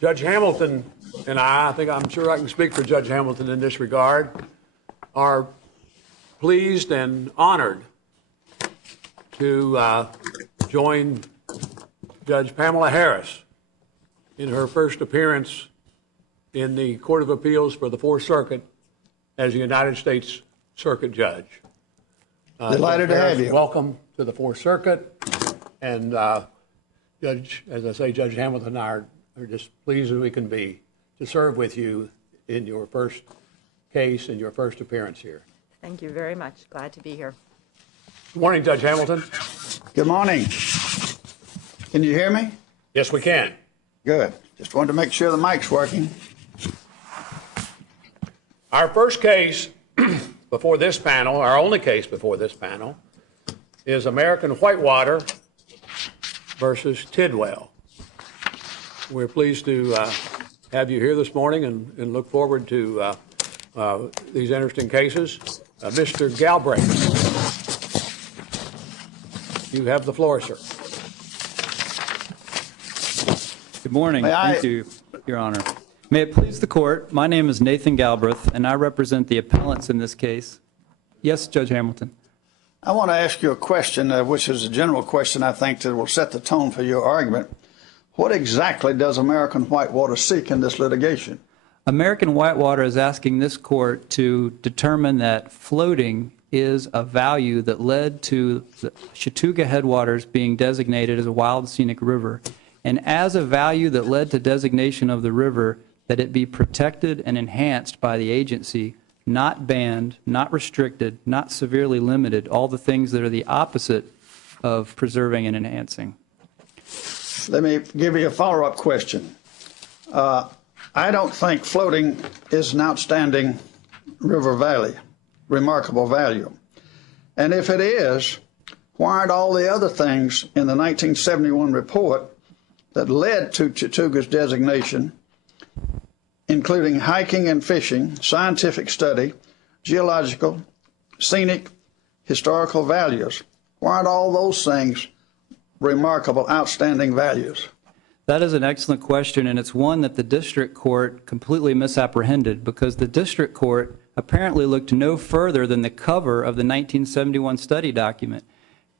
Judge Hamilton and I think I'm sure I can speak for Judge Hamilton in this regard, are pleased and honored to join Judge Pamela Harris in her first appearance in the Court of Appeals for the Fourth Circuit as a United States Circuit Judge. Delighted to have you. Welcome to the Fourth Circuit. And Judge, as I say, Judge Hamilton and I are just pleased as we can be to serve with you in your first case and your first appearance here. Thank you very much. Glad to be here. Good morning, Judge Hamilton. Good morning. Can you hear me? Yes, we can. Good. Just wanted to make sure the mic's working. Our first case before this panel, our only case before this panel, is American Whitewater versus Tidwell. We're pleased to have you here this morning and look forward to these interesting cases. Mr. Galbraith, you have the floor, sir. Good morning. Thank you, Your Honor. May it please the court, my name is Nathan Galbraith, and I represent the appellants in this case. Yes, Judge Hamilton. I want to ask you a question, which is a general question I think that will set the tone for your argument. What exactly does American Whitewater seek in this litigation? American Whitewater is asking this court to determine that floating is a value that led to the Chattooga headwaters being designated as a wild scenic river. And as a value that led to designation of the river, that it be protected and enhanced by the agency, not banned, not restricted, not severely limited, all the things that are the opposite of preserving and enhancing. Let me give you a follow-up question. I don't think floating is an outstanding river valley, remarkable value. And if it is, why aren't all the other things in the 1971 report that led to Chattooga's designation, including hiking and fishing, scientific study, geological, scenic, historical values, why aren't all those things remarkable, outstanding values? That is an excellent question, and it's one that the district court completely misapprehended, because the district court apparently looked no further than the cover of the 1971 study document.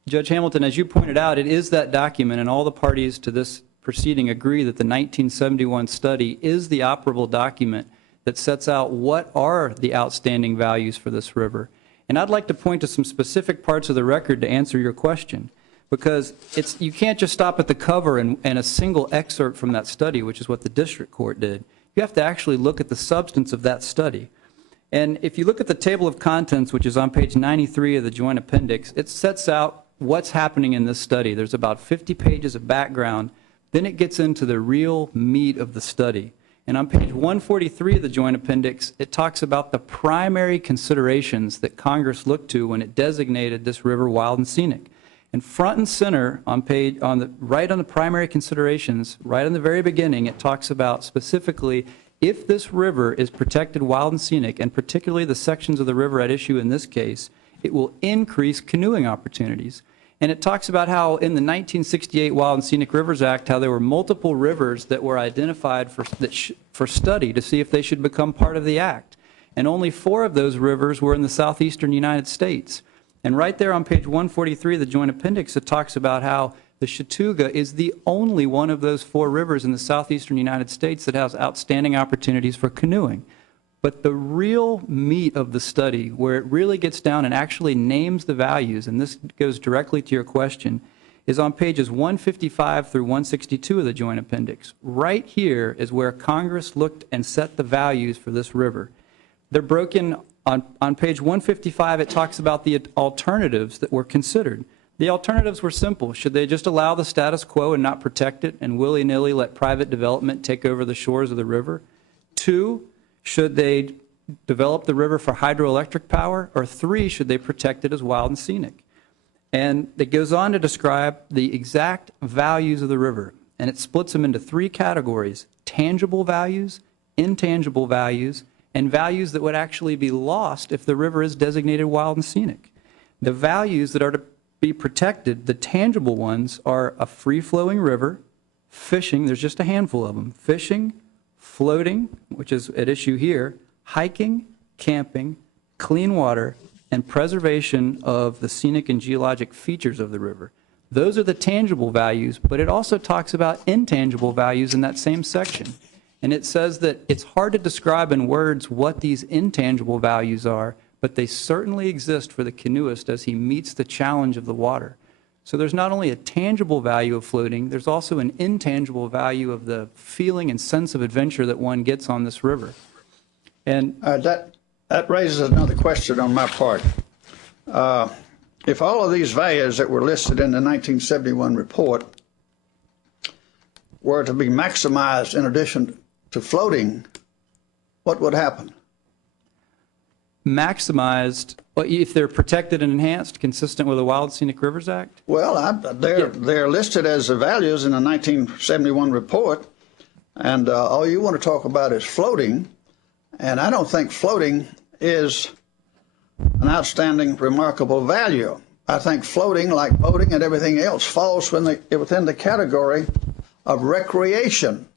Judge Hamilton, as you pointed out, it is that document, and all the parties to this proceeding agree that the 1971 study is the operable document that sets out what are the outstanding values for this river. And I'd like to point to some specific parts of the record to answer your question, because you can't just stop at the cover and a single excerpt from that study, which is what the district court did. You have to actually look at the substance of that study. And if you look at the table of contents, which is on page 93 of the joint appendix, it sets out what's happening in this study. There's about 50 pages of background. Then it gets into the real meat of the study. And on page 143 of the joint appendix, it talks about the primary considerations that Congress looked to when it designated this river wild and scenic. And front and center right on the primary considerations, right in the very beginning, it talks about specifically if this river is protected wild and scenic, and particularly the sections of the river at issue in this case, it will increase canoeing opportunities. And it talks about how in the 1968 Wild and Scenic Rivers Act, how there were multiple rivers that were identified for study to see if they should become part of the act. And only 4 of those rivers were in the southeastern United States. And right there on page 143 of the joint appendix, it talks about how the Chattooga is the only one of those 4 rivers in the southeastern United States that has outstanding opportunities for canoeing. But the real meat of the study, where it really gets down and actually names the values, and this goes directly to your question, is on pages 155 through 162 of the joint appendix. Right here is where Congress looked and set the values for this river. They're broken on page 155. It talks about the alternatives that were considered. The alternatives were simple. Should they just allow the status quo and not protect it and willy-nilly let private development take over the shores of the river? 2, should they develop the river for hydroelectric power? Or 3, should they protect it as wild and scenic? And it goes on to describe the exact values of the river. And it splits them into 3 categories: tangible values, intangible values, and values that would actually be lost if the river is designated wild and scenic. The values that are to be protected, the tangible ones, are a free-flowing river, fishing, there's just a handful of them, fishing, floating, which is at issue here, hiking, camping, clean water, and preservation of the scenic and geologic features of the river. Those are the tangible values, but it also talks about intangible values in that same section. And it says that it's hard to describe in words what these intangible values are, but they certainly exist for the canoeist as he meets the challenge of the water. So there's not only a tangible value of floating, there's also an intangible value of the feeling and sense of adventure that one gets on this river. And That raises another question on my part. If all of these values that were listed in the 1971 report were to be maximized in addition to floating, what would happen? maximized, if they're protected and enhanced, consistent with the Wild Scenic Rivers Act? Well, they're listed as the values in the 1971 report, and all you want to talk about is floating, and I don't think floating is an outstanding, remarkable value. I think floating, like boating and everything else, falls within the category of recreation.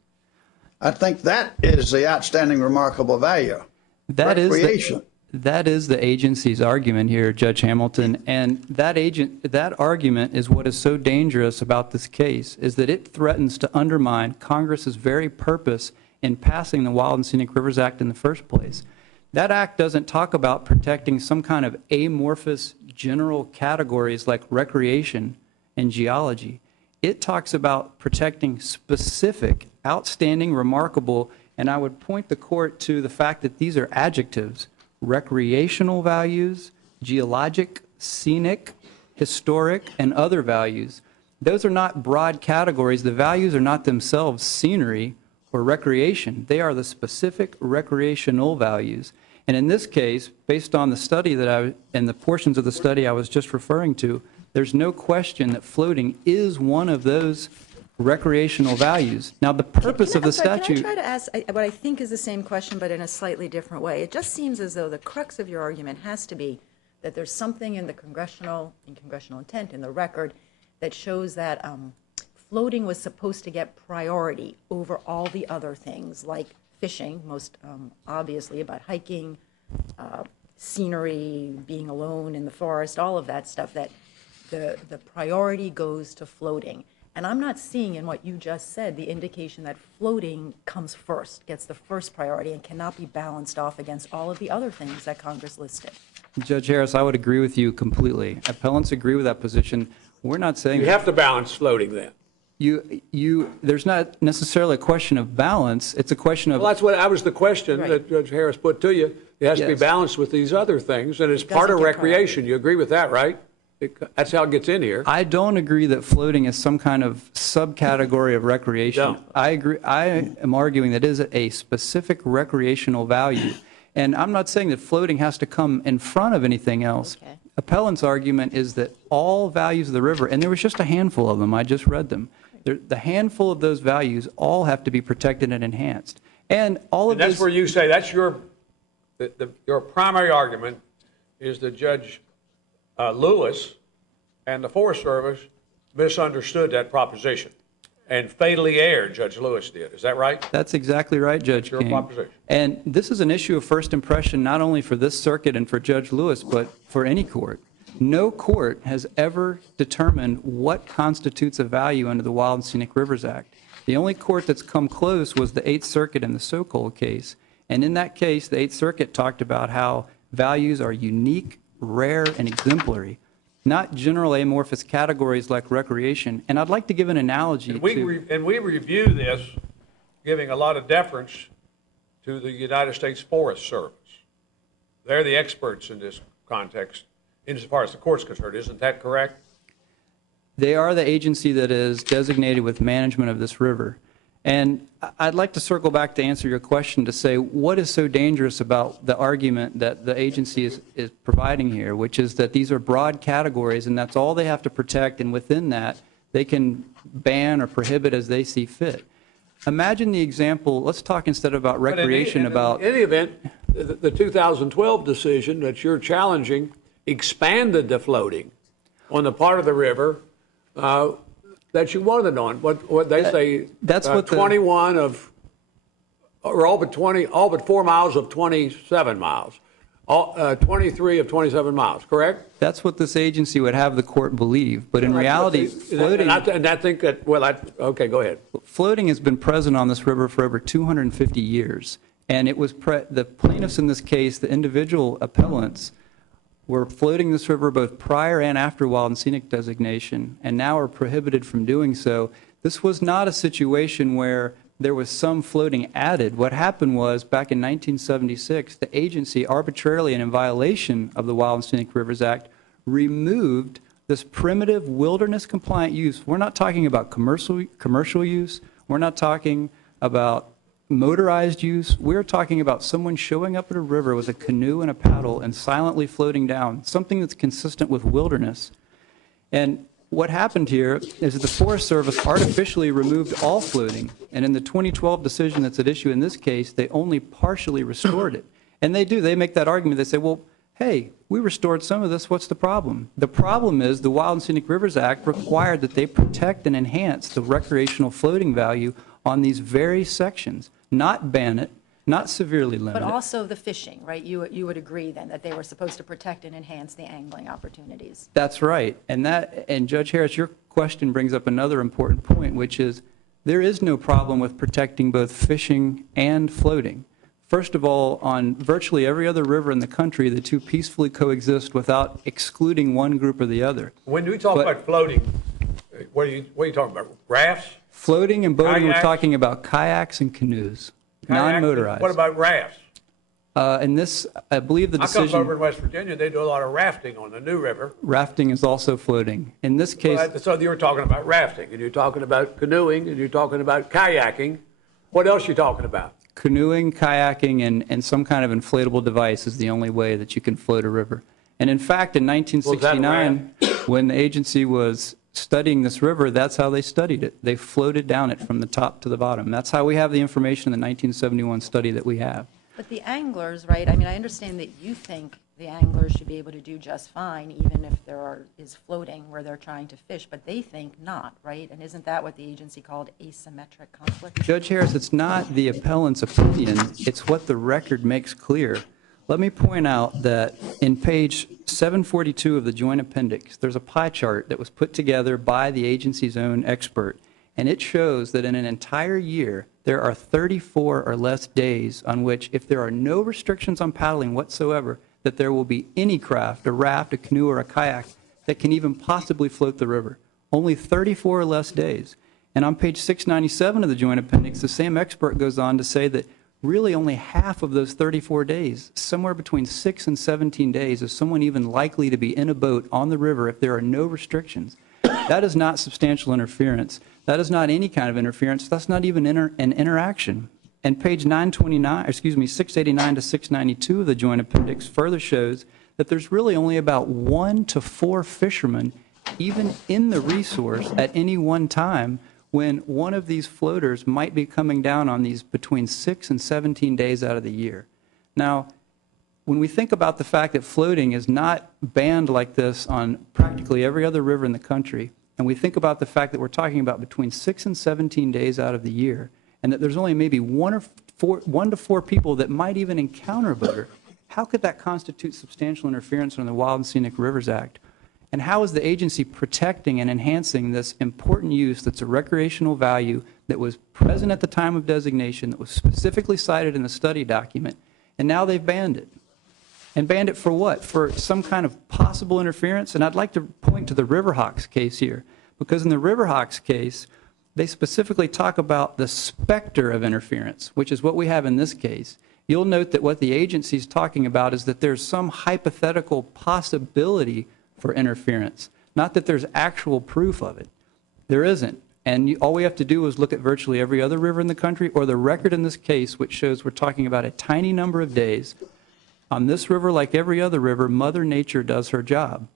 I think that is the outstanding, remarkable value. That recreation. That is the agency's argument here, Judge Hamilton, and that argument is what is so dangerous about this case, is that it threatens to undermine Congress's very purpose in passing the Wild and Scenic Rivers Act in the first place. That act doesn't talk about protecting some kind of amorphous general categories like recreation and geology. It talks about protecting specific, outstanding, remarkable, and I would point the court to the fact that these are adjectives: recreational values, geologic, scenic, historic, and other values. Those are not broad categories. The values are not themselves scenery or recreation. They are the specific recreational values. And in this case, based on the study and the portions of the study I was just referring to, there's no question that floating is one of those recreational values. Now, the purpose of the statute... Can I try to ask what I think is the same question, but in a slightly different way? It just seems as though the crux of your argument has to be that there's something in the congressional intent, in the record, that shows that floating was supposed to get priority over all the other things, like fishing, most obviously, about hiking, scenery, being alone in the forest, all of that stuff, that the priority goes to floating. And I'm not seeing in what you just said the indication that floating comes first, gets the first priority, and cannot be balanced off against all of the other things that Congress listed. Judge Harris, I would agree with you completely. Appellants agree with that position. We're not saying... You have to balance floating then. There's not necessarily a question of balance. It's a question of... Well, that was the question Right. that Judge Harris put to you. It has to be Yes. balanced with these other things, and it's It part of doesn't get recreation. You agree with that, right? That's how it gets in here. I don't agree that floating is some kind of subcategory of recreation. No. I agree. I am arguing that it is a specific recreational value. And I'm not saying that floating has to come in front of anything else. Okay. Appellant's argument is that all values of the river, and there was just a handful of them, I just read them, the handful of those values all have to be protected and enhanced. And all of And that's this... where you say that's your primary argument is that Judge Lewis and the Forest Service misunderstood that proposition and fatally erred, Judge Lewis did. Is that right? That's exactly right, Judge Your King. proposition. And this is an issue of first impression, not only for this circuit and for Judge Lewis, but for any court. No court has ever determined what constitutes a value under the Wild and Scenic Rivers Act. The only court that's come close was the Eighth Circuit in the Sokol case. And in that case, the Eighth Circuit talked about how values are unique, rare, and exemplary, not general amorphous categories like recreation. And I'd like to give an analogy And we review this giving a lot of deference to the United States Forest Service. They're the experts in this context, insofar as the court's concerned. Isn't that correct? They are the agency that is designated with management of this river. And I'd like to circle back to answer your question to say what is so dangerous about the argument that the agency is providing here, which is that these are broad categories and that's all they have to protect, and within that they can ban or prohibit as they see fit. Imagine the example, let's talk instead about recreation about... In any event, the 2012 decision that you're challenging expanded the floating on the part of the river that you wanted on. What they say, that's what 21 of, or all but 4 miles of 27 miles. 23 of 27 miles, correct? That's what this agency would have the court believe. But in reality, floating... And I think that, okay, go ahead. Floating has been present on this river for over 250 years. And it was the plaintiffs in this case, the individual appellants, were floating this river both prior and after wild and scenic designation, and now are prohibited from doing so. This was not a situation where there was some floating added. What happened was, back in 1976, the agency arbitrarily and in violation of the Wild and Scenic Rivers Act removed this primitive wilderness compliant use. We're not talking about commercial use. We're not talking about motorized use. We're talking about someone showing up at a river with a canoe and a paddle and silently floating down, something that's consistent with wilderness. And what happened here is that the Forest Service artificially removed all floating, and in the 2012 decision that's at issue in this case, they only partially restored it. And they make that argument. They say, well, hey, we restored some of this, what's the problem? The problem is the Wild and Scenic Rivers Act required that they protect and enhance the recreational floating value on these very sections, not ban it, not severely limit But it. also the fishing, right? You would agree then that they were supposed to protect and enhance the angling opportunities. That's right. And Judge Harris, your question brings up another important point, which is there is no problem with protecting both fishing and floating. First of all, on virtually every other river in the country, the two peacefully coexist without excluding one group or the other. When we talk about floating, what are you talking about? Rafts? Floating and boating, Kayaks? we're talking about kayaks and canoes, non-motorized. What about rafts? And this, I believe the I come decision, over in West Virginia, they do a lot of rafting on the New River. rafting is also floating. In this case, So you were talking about rafting, and you're talking about canoeing, and you're talking about kayaking. What else are you talking about? canoeing, kayaking, and some kind of inflatable device is the only way that you can float a river. And in fact, in 1969, when the agency was studying this river, that's how they studied it. They floated down it from the top to the bottom. That's how we have the information in the 1971 study that we have. But the anglers, right, I mean, I understand that you think the anglers should be able to do just fine, even if is floating where they're trying to fish, but they think not, right? And isn't that what the agency called asymmetric conflict? Judge Harris, it's not the appellant's opinion, it's what the record makes clear. Let me point out that in page 742 of the joint appendix, there's a pie chart that was put together by the agency's own expert, and it shows that in an entire year, there are 34 or less days on which, if there are no restrictions on paddling whatsoever, that there will be any craft, a raft, a canoe, or a kayak that can even possibly float the river. Only 34 or less days. And on page 697 of the joint appendix, the same expert goes on to say that really only half of those 34 days, somewhere between 6 and 17 days, is someone even likely to be in a boat on the river if there are no restrictions. That is not substantial interference. That is not any kind of interference. That's not even an interaction. And page 689 to 692 of the joint appendix further shows that there's really only about 1 to 4 fishermen even in the resource at any one time when one of these floaters might be coming down on these between 6 and 17 days out of the year. Now, when we think about the fact that floating is not banned like this on practically every other river in the country, and we think about the fact that we're talking about between 6 and 17 days out of the year, and that there's only maybe 1 to 4 people that might even encounter a boater, how could that constitute substantial interference under the Wild and Scenic Rivers Act? And how is the agency protecting and enhancing this important use that's a recreational value that was present at the time of designation, that was specifically cited in the study document, and now they've banned it? And banned it for what? For some kind of possible interference? And I'd like to point to the Riverhawks case here, because in the Riverhawks case, they specifically talk about the specter of interference, which is what we have in this case. You'll note that what the agency is talking about is that there's some hypothetical possibility for interference, not that there's actual proof of it. There isn't. And all we have to do is look at virtually every other river in the country, or the record in this case, which shows we're talking about a tiny number of days. On this river, like every other river, Mother Nature does her job.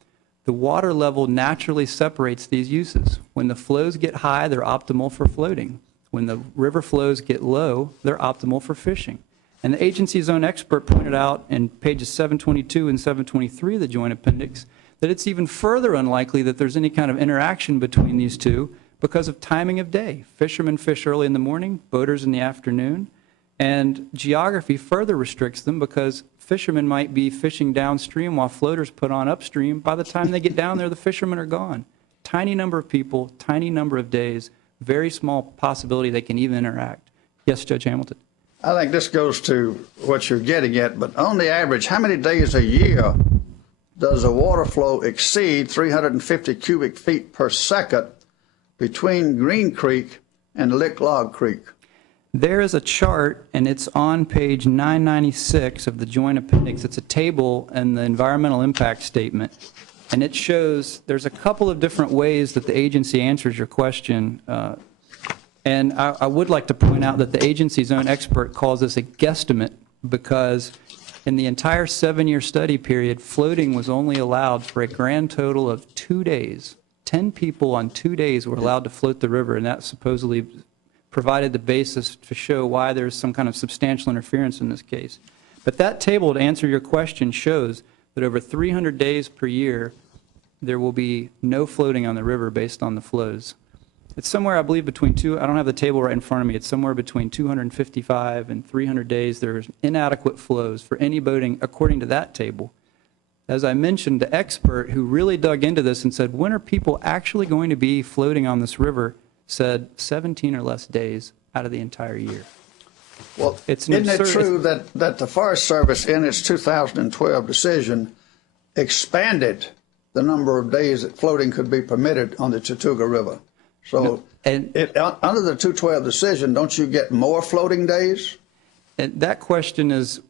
The water level naturally separates these uses. When the flows get high, they're optimal for floating. When the river flows get low, they're optimal for fishing. And the agency's own expert pointed out in pages 722 and 723 of the joint appendix that it's even further unlikely that there's any kind of interaction between these two, because of timing of day. Fishermen fish early in the morning, boaters in the afternoon. And geography further restricts them because fishermen might be fishing downstream while floaters put on upstream. By the time they get down there, the fishermen are gone. Tiny number of people, tiny number of days, very small possibility they can even interact. Yes, Judge Hamilton. I think this goes to what you're getting at, but on the average, how many days a year does the water flow exceed 350 cubic feet per second between Green Creek and Lick Log Creek? There is a chart, and it's on page 996 of the joint appendix. It's a table in the environmental impact statement, and it shows there's a couple of different ways that the agency answers your question. And I would like to point out that the agency's own expert calls this a guesstimate because in the entire 7-year study period, floating was only allowed for a grand total of 2 days. 10 people on 2 days were allowed to float the river, and that supposedly provided the basis to show why there's some kind of substantial interference in this case. But that table, to answer your question, shows that over 300 days per year, there will be no floating on the river based on the flows. It's somewhere, I believe, between I don't have the table right in front of me, it's somewhere between 255 and 300 days. There's inadequate flows for any boating according to that table. As I mentioned, the expert who really dug into this and said, when are people actually going to be floating on this river, said 17 or less days out of the entire year. Well, isn't it true that the Forest Service, in its 2012 decision, expanded the number of days that floating could be permitted on the Chattooga River? So under the 2012 decision, don't you get more floating days? And that question is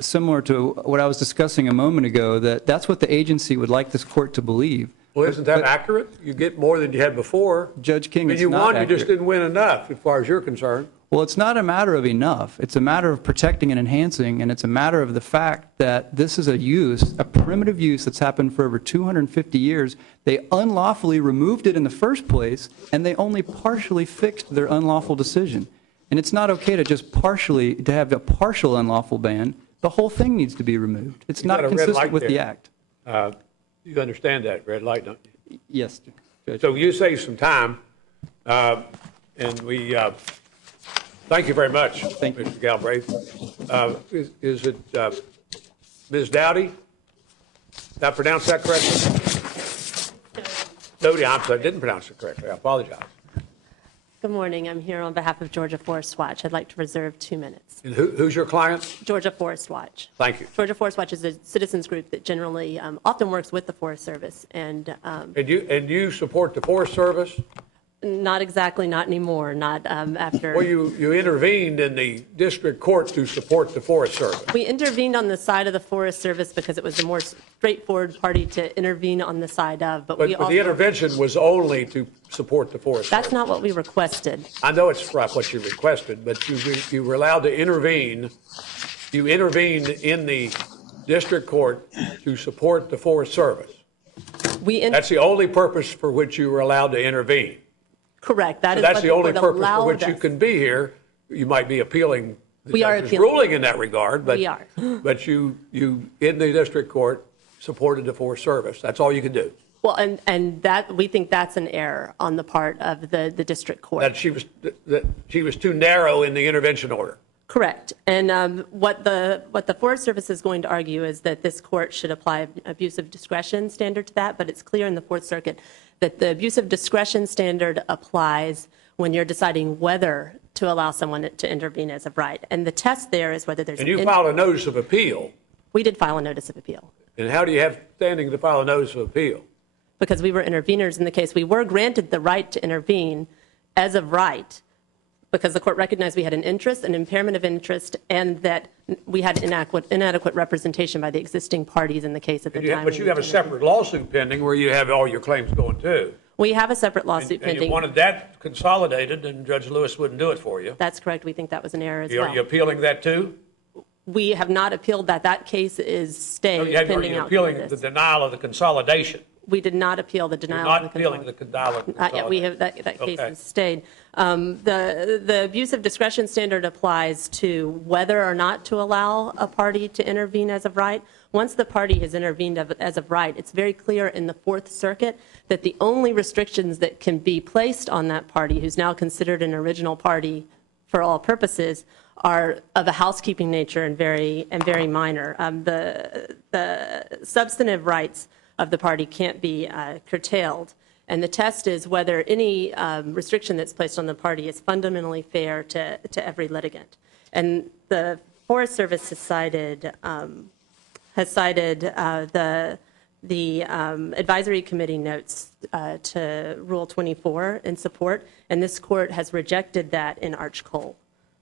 similar to what I was discussing a moment ago, that's what the agency would like this court to believe. Well, isn't that accurate? You get more than you had before. Judge King, it's not accurate. You just didn't win enough, as far as you're concerned. Well, it's not a matter of enough. It's a matter of protecting and enhancing, and it's a matter of the fact that this is a primitive use that's happened for over 250 years. They unlawfully removed it in the first place, and they only partially fixed their unlawful decision. And it's not okay to just to have a partial unlawful ban. The whole thing needs to be removed. It's not consistent with the act. You understand that, red light, don't you? Yes, Judge. So you saved some time, and we thank you very much, Mr. Galbraith. Is it Ms. Dowdy? Did I pronounce that correctly? Dowdy, I'm sorry, I didn't pronounce it correctly. I apologize. Good morning. I'm here on behalf of Georgia Forest Watch. I'd like to reserve 2 minutes. And who's your client? Georgia Forest Watch. Thank you. Georgia Forest Watch is a citizens group that generally often works with the Forest Service. And you support the Forest Service? not exactly, not anymore, not after. Well, you intervened in the district court to support the Forest Service. We intervened on the side of the Forest Service because it was the more straightforward party to intervene on the side of. But the intervention was only to support the Forest Service. That's not what we requested. I know it's not what you requested, but you were allowed to intervene. You intervened in the district court to support the Forest Service. That's the only purpose for which you were allowed to intervene. Correct. That's the only purpose for which you can be here. You might be appealing the judge's ruling in that regard, but we are. But you in the district court supported the Forest Service. That's all you could do. Well, and that we think that's an error on the part of the district court. That she was too narrow in the intervention order. Correct. And what the Forest Service is going to argue is that this court should apply an abuse of discretion standard to that, but it's clear in the Fourth Circuit that the abuse of discretion standard applies when you're deciding whether to allow someone to intervene as of right. And the test there is whether there's... And you filed a notice of appeal. We did file a notice of appeal. And how do you have standing to file a notice of appeal? Because we were interveners in the case. We were granted the right to intervene as of right, because the court recognized we had an interest, an impairment of interest, and that we had inadequate representation by the existing parties in the case at the time. But you have a separate lawsuit pending where you have all your claims going too. We have a separate lawsuit pending. And you wanted that consolidated, and Judge Lewis wouldn't do it for you. That's correct. We think that was an error as well. Are you appealing that too? We have not appealed that. That case is stayed pending out. Are you appealing the denial of the consolidation? We did not appeal the denial Not of the appealing the consolidation. consolidation. Yeah, we have, that case Okay. is stayed. The abuse of discretion standard applies to whether or not to allow a party to intervene as of right. Once the party has intervened as of right, it's very clear in the Fourth Circuit that the only restrictions that can be placed on that party, who's now considered an original party for all purposes, are of a housekeeping nature and very minor. The substantive rights of the party can't be curtailed. And the test is whether any restriction that's placed on the party is fundamentally fair to every litigant. And the Forest Service has cited the advisory committee notes to Rule 24 in support, and this court has rejected that in Arch Cole.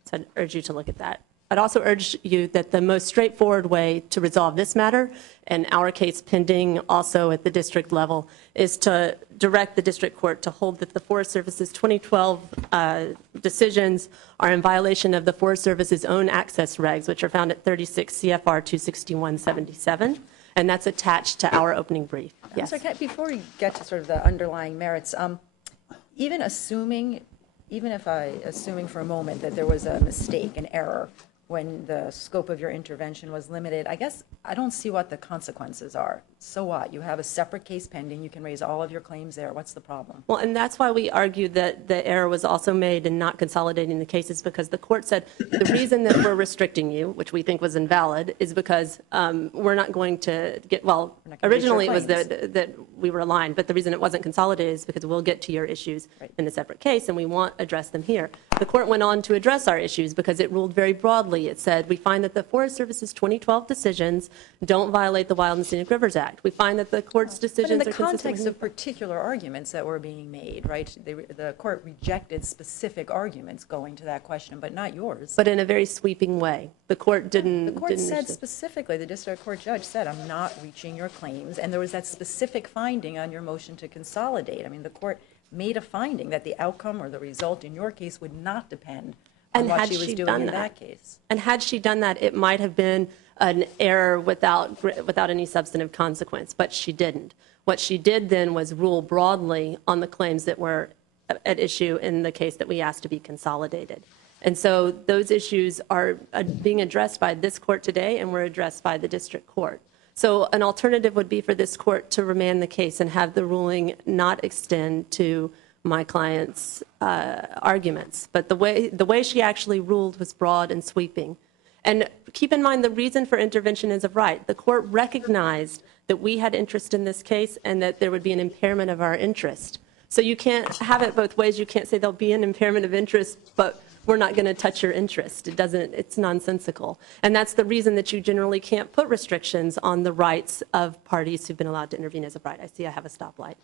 So I'd urge you to look at that. I'd also urge you that the most straightforward way to resolve this matter, and our case pending also at the district level, is to direct the district court to hold that the Forest Service's 2012 decisions are in violation of the Forest Service's own access regs, which are found at 36 CFR 261.77, and that's attached to our opening brief. Yes. So before we get to sort of the underlying merits, even if assuming for a moment that there was a mistake, an error, when the scope of your intervention was limited, I guess I don't see what the consequences are. So what? You have a separate case pending. You can raise all of your claims there. What's the problem? Well, and that's why we argued that the error was also made in not consolidating the cases, because the court said the reason that we're restricting you, which we think was invalid, is because we're not going to get, well, originally it was that we were aligned, but the reason it wasn't consolidated is because we'll get to your issues in a separate case, and we won't address them here. The court went on to address our issues because it ruled very broadly. It said, we find that the Forest Service's 2012 decisions don't violate the Wild and Scenic Rivers Act. We find that the court's decisions But in are the consistent context with- of particular arguments that were being made, right? The court rejected specific arguments going to that question, but not yours. but in a very sweeping way. The court didn't. The court didn't said issue- specifically, the district court judge said, I'm not reaching your claims, and there was that specific finding on your motion to consolidate. I mean, the court made a finding that the outcome or the result in your case would not depend on And what had she was she doing done in that? that case. And had she done that, it might have been an error without any substantive consequence, but she didn't. What she did then was rule broadly on the claims that were at issue in the case that we asked to be consolidated. And so those issues are being addressed by this court today and were addressed by the district court. So an alternative would be for this court to remand the case and have the ruling not extend to my client's arguments. But the way she actually ruled was broad and sweeping. And keep in mind, the reason for intervention is of right. The court recognized that we had interest in this case and that there would be an impairment of our interest. So you can't have it both ways. You can't say there'll be an impairment of interest, but we're not going to touch your interest. It's nonsensical. And that's the reason that you generally can't put restrictions on the rights of parties who've been allowed to intervene as of right. I see I have a stoplight.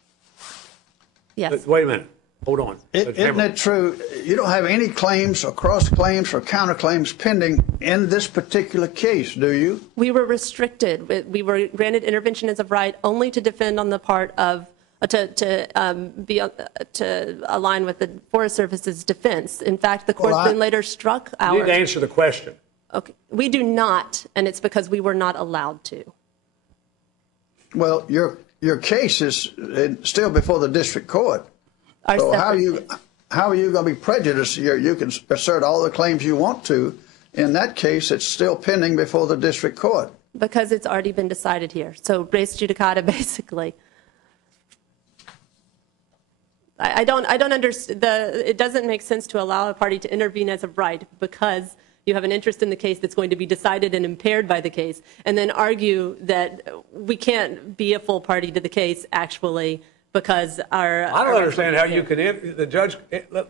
Yes. Wait a minute. Hold on. Isn't it true, you don't have any claims or cross-claims or counterclaims pending in this particular case, do you? We were restricted. We were granted intervention as of right only to defend on the part of, to align with the Forest Service's defense. In fact, the court then later struck our. You need to answer the question. Okay. We do not, and it's because we were not allowed to. Well, your case is still before the district court. Our So how separate- are you going to be prejudiced? You can assert all the claims you want to. In that case, it's still pending before the district court. Because it's already been decided here. So res judicata, basically. I don't understand. It doesn't make sense to allow a party to intervene as of right because you have an interest in the case that's going to be decided and impaired by the case, and then argue that we can't be a full party to the case actually because our. I don't understand how you can, the judge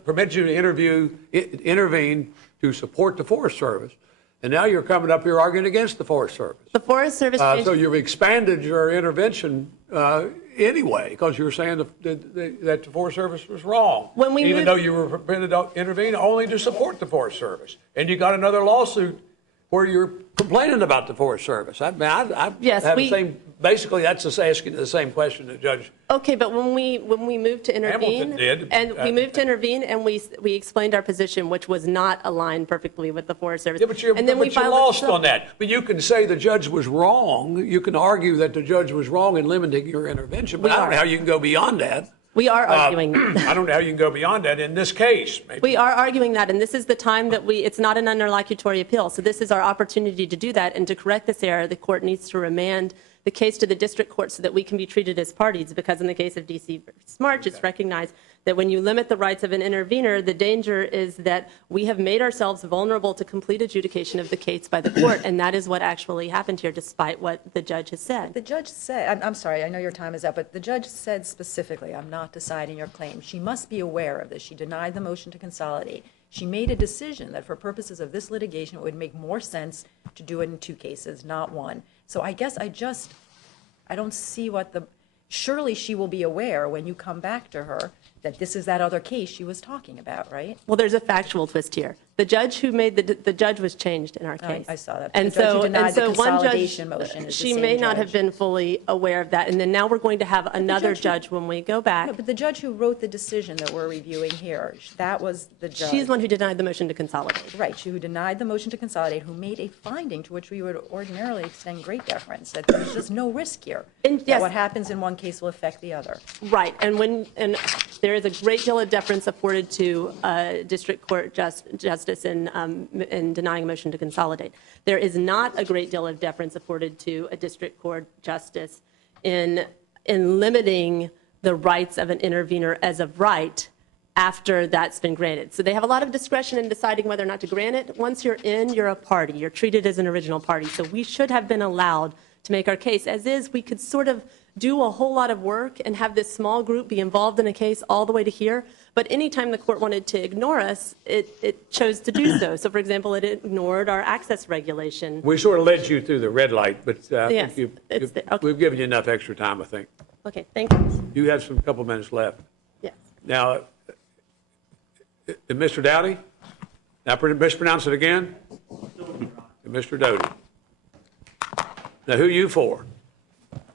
permits you to intervene to support the Forest Service, and now you're coming up here arguing against the Forest Service. The Forest Service. So you've expanded your intervention anyway, because you were saying that the Forest Service was wrong. Even though you were permitted to intervene only to support the Forest Service. And you got another lawsuit where you're complaining about the Forest Service. I mean, I Yes, have the same, basically, that's asking the same question that Judge. Okay, but when we moved to intervene, Hamilton did. and we moved to intervene, and we explained our position, which was not aligned perfectly with the Forest Service. Yeah, but you're, and then but we you're filed lost on that. But you can say the judge was wrong. You can argue that the judge was wrong in limiting your intervention, but I don't know how you can go beyond that. We are arguing. I don't know how you can go beyond that in this case. Maybe. We are arguing that, and this is the time that it's not an interlocutory appeal. So this is our opportunity to do that, and to correct this error, the court needs to remand the case to the district court so that we can be treated as parties, because in the case of D.C. Smart, it's recognized that when you limit the rights of an intervener, the danger is that we have made ourselves vulnerable to complete adjudication of the case by the court, and that is what actually happened here, despite what the judge has said. The judge said, I'm sorry, I know your time is up, but the judge said specifically, I'm not deciding your claim. She must be aware of this. She denied the motion to consolidate. She made a decision that for purposes of this litigation, it would make more sense to do it in 2 cases, not 1. So I guess I don't see surely she will be aware when you come back to her that this is that other case she was talking about, right? Well, there's a factual twist here. The judge who made the judge was changed in our case. I saw that. And The judge who so, denied and the so one consolidation judge, motion is the she same may not have judge. been fully aware of that. And then now we're going to have another judge when we go back. No, but the judge who wrote the decision that we're reviewing here, that was the judge. She's the one who denied the motion to consolidate. Right, who denied the motion to consolidate, who made a finding to which we would ordinarily extend great deference, that there's just no risk here. And that yes. what happens in one case will affect the other. Right, and there is a great deal of deference afforded to district court justice in denying a motion to consolidate. There is not a great deal of deference afforded to a district court justice in limiting the rights of an intervener as of right after that's been granted. So they have a lot of discretion in deciding whether or not to grant it. Once you're in, you're a party. You're treated as an original party. So we should have been allowed to make our case. As is, we could sort of do a whole lot of work and have this small group be involved in a case all the way to here. But anytime the court wanted to ignore us, it chose to do so. So, for example, it ignored our access regulation. We sort of led you through the red light, but I Yes, think okay. we've given you enough extra time, I think. Okay, thank you. You have some couple minutes left. Yes. Now, Mr. Dowdy? Now, mispronounce it again? Mr. Doty. Now, who are you for?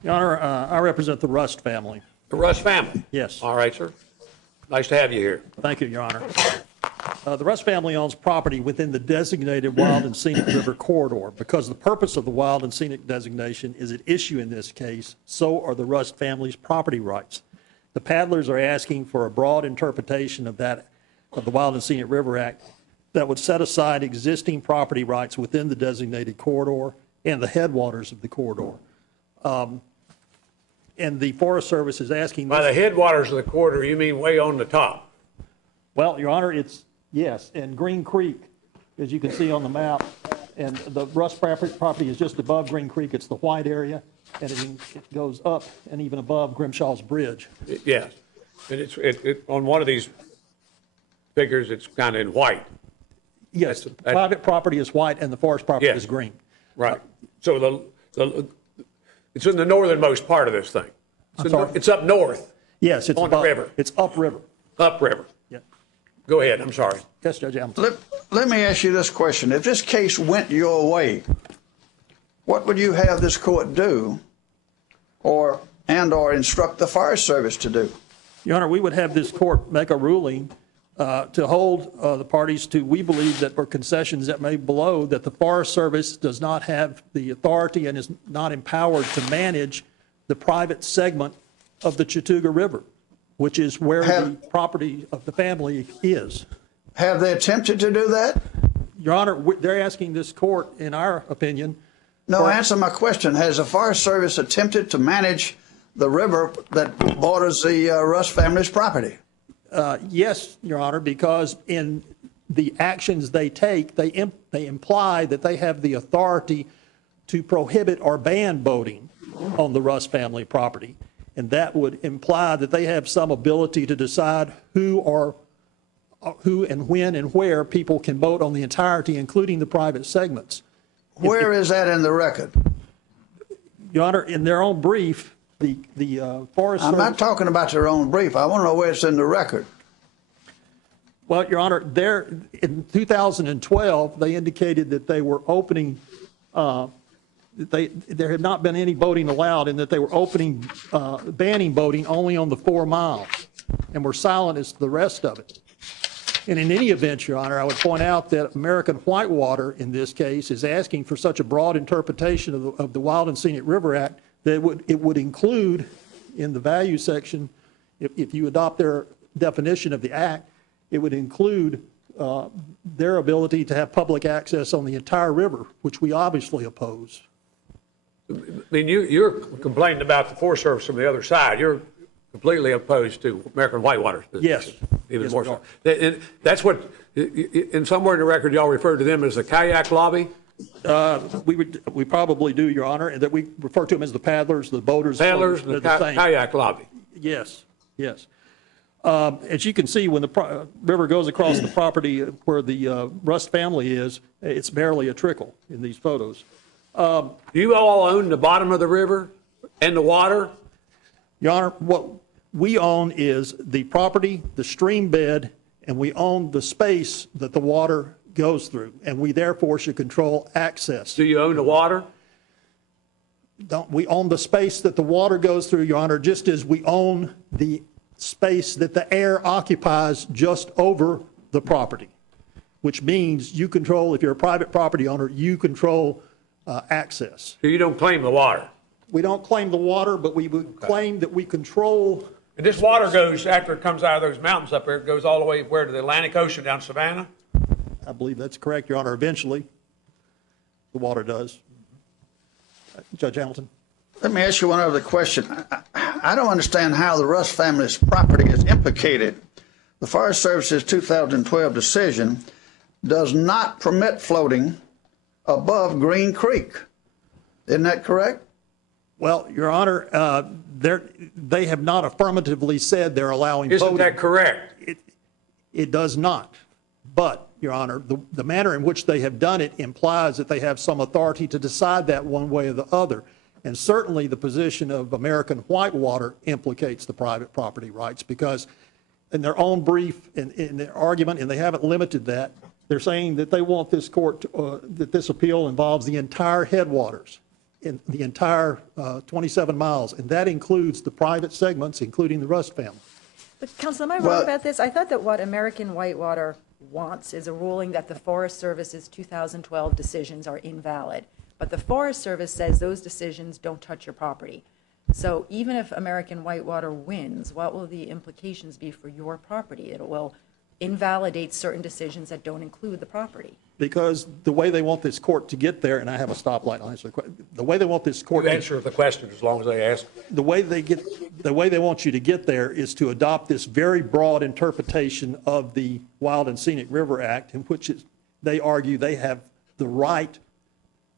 Your Honor, I represent the Rust family. The Russ family? Yes. All right, sir. Nice to have you here. Thank you, Your Honor. The Rust family owns property within the designated Wild and Scenic River Corridor. Because the purpose of the Wild and Scenic designation is at issue in this case, so are the Rust family's property rights. The paddlers are asking for a broad interpretation of the Wild and Scenic River Act that would set aside existing property rights within the designated corridor and the headwaters of the corridor. And the Forest Service is asking. By the headwaters of the corridor, you mean way on the top? Well, Your Honor, yes, and Green Creek, as you can see on the map, and the Rust property is just above Green Creek. It's the white area, and it goes up and even above Grimshaw's Bridge. Yes. And it's on one of these figures, it's kind of in white. Yes, the private property is white and the forest property Yes. is green. Right. So it's in the northernmost part of this thing. I'm sorry? It's up north, Yes, it's On the river. It's upriver. upriver. Yeah. Go ahead, I'm sorry. Yes, Judge Hamilton. Let me ask you this question. If this case went your way, what would you have this court do or instruct the Forest Service to do? Your Honor, we would have this court make a ruling to hold the parties to, we believe that for concessions that may below, that the Forest Service does not have the authority and is not empowered to manage the private segment of the Chattooga River, which is where the property of the family is. Have they attempted to do that? Your Honor, they're asking this court, in our opinion. No, answer my question. Has the Forest Service attempted to manage the river that borders the Russ family's property? Yes, Your Honor, because in the actions they take, they imply that they have the authority to prohibit or ban boating on the Russ family property. And that would imply that they have some ability to decide who and when and where people can boat on the entirety, including the private segments. Where is that in the record? Your Honor, in their own brief, the Forest I'm Service. not talking about their own brief. I want to know where it's in the record. Well, Your Honor, in 2012, they indicated that they were opening, there had not been any boating allowed, and that they were banning boating only on the 4 miles, and were silent as to the rest of it. And in any event, Your Honor, I would point out that American Whitewater, in this case, is asking for such a broad interpretation of the Wild and Scenic River Act that it would include, in the value section, if you adopt their definition of the act, it would include their ability to have public access on the entire river, which we obviously oppose. I mean, you're complaining about the Forest Service from the other side. You're completely opposed to American Whitewater's position. Yes. Even Yes, more we so. are. That's what, in somewhere in the record, y'all referred to them as the kayak lobby? We probably do, Your Honor, and that we refer to them as the paddlers, the boaters. Paddlers, They're the same. kayak lobby. Yes, yes. As you can see, when the river goes across the property where the Rust family is, it's barely a trickle in these photos. Do you all own the bottom of the river and the water? Your Honor, what we own is the property, the stream bed, and we own the space that the water goes through, and we therefore should control access. Do you own the water? We own the space that the water goes through, Your Honor, just as we own the space that the air occupies just over the property, which means you control, if you're a private property owner, you control access. So you don't claim the water? We don't claim the water, but we would claim that we control. And this water goes, after it comes out of those mountains up there, it goes all the way where, to the Atlantic Ocean down Savannah? I believe that's correct, Your Honor. Eventually, the water does. Judge Hamilton? Let me ask you one other question. I don't understand how the Rust family's property is implicated. The Forest Service's 2012 decision does not permit floating above Green Creek. Isn't that correct? Well, Your Honor, they have not affirmatively said they're allowing Isn't boating. that correct? It does not. But, Your Honor, the manner in which they have done it implies that they have some authority to decide that one way or the other. And certainly the position of American Whitewater implicates the private property rights, because in their own brief, in their argument, and they haven't limited that, they're saying that they want this court, that this appeal involves the entire headwaters, in the entire 27 miles, and that includes the private segments, including the Rust family. But Counsel, am I wrong about this? I thought that what American Whitewater wants is a ruling that the Forest Service's 2012 decisions are invalid. But the Forest Service says those decisions don't touch your property. So even if American Whitewater wins, what will the implications be for your property? It will invalidate certain decisions that don't include the property. Because the way they want this court to get there, and I have a stoplight, I'll answer the question. The way they want this court You to answer the question as long as they ask. the way they want you to get there is to adopt this very broad interpretation of the Wild and Scenic River Act, in which they argue they have the right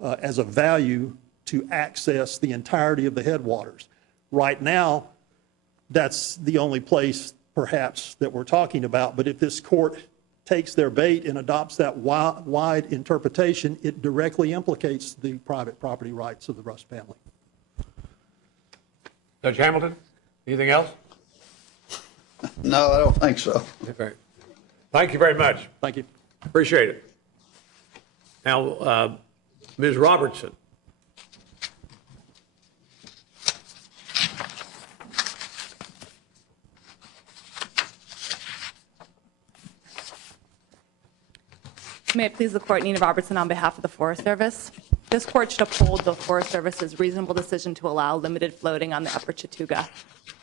as a value to access the entirety of the headwaters. Right now, that's the only place perhaps that we're talking about, but if this court takes their bait and adopts that wide interpretation, it directly implicates the private property rights of the Rust family. Judge Hamilton, anything else? No, I don't think so. Okay. Thank you very much. Thank you. Appreciate it. Now, Ms. Robertson. May it please the Court, Nina Robertson on behalf of the Forest Service. This court should uphold the Forest Service's reasonable decision to allow limited floating on the Upper Chattooga.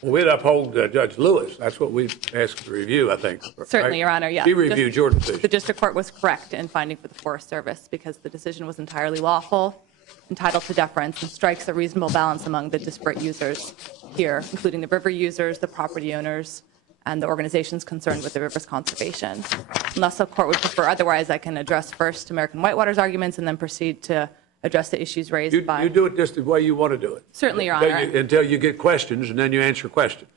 Well, we'd uphold Judge Lewis. That's what we asked to review, I think. Certainly, right? Your Honor, yes. She reviewed your decision. The district court was correct in finding for the Forest Service because the decision was entirely lawful, entitled to deference, and strikes a reasonable balance among the disparate users here, including the river users, the property owners, and the organizations concerned with the river's conservation. Unless the court would prefer otherwise, I can address first American Whitewater's arguments and then proceed to address the issues raised by... You do it just the way you want to do it. Certainly, Your Honor. Until you get questions, and then you answer questions.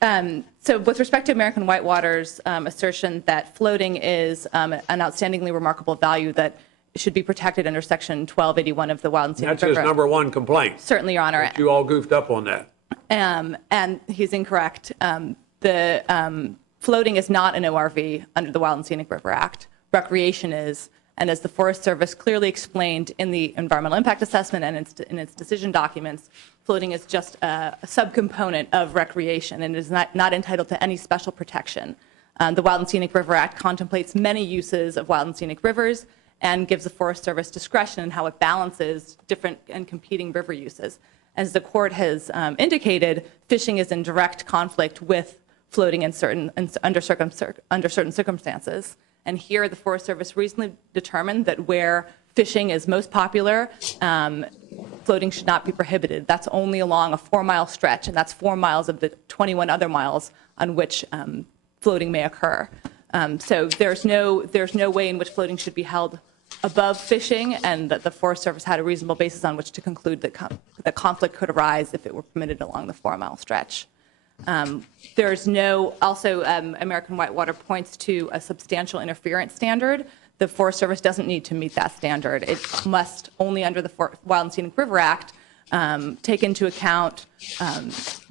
So with respect to American Whitewater's assertion that floating is an outstandingly remarkable value that should be protected under Section 1281 of the Wild and Scenic That's River his number one complaint. Certainly, Your Honor. You all goofed up on that. And he's incorrect. The floating is not an ORV under the Wild and Scenic River Act. Recreation is, and as the Forest Service clearly explained in the environmental impact assessment and in its decision documents, floating is just a subcomponent of recreation and is not entitled to any special protection. The Wild and Scenic River Act contemplates many uses of wild and scenic rivers and gives the Forest Service discretion in how it balances different and competing river uses. As the court has indicated, fishing is in direct conflict with floating under certain circumstances. And here, the Forest Service recently determined that where fishing is most popular, floating should not be prohibited. That's only along a 4-mile stretch, and that's 4 miles of the 21 other miles on which floating may occur. So there's no way in which floating should be held above fishing, and that the Forest Service had a reasonable basis on which to conclude that conflict could arise if it were permitted along the 4-mile stretch. There's also American Whitewater points to a substantial interference standard. The Forest Service doesn't need to meet that standard. It must only under the Wild and Scenic River Act take into account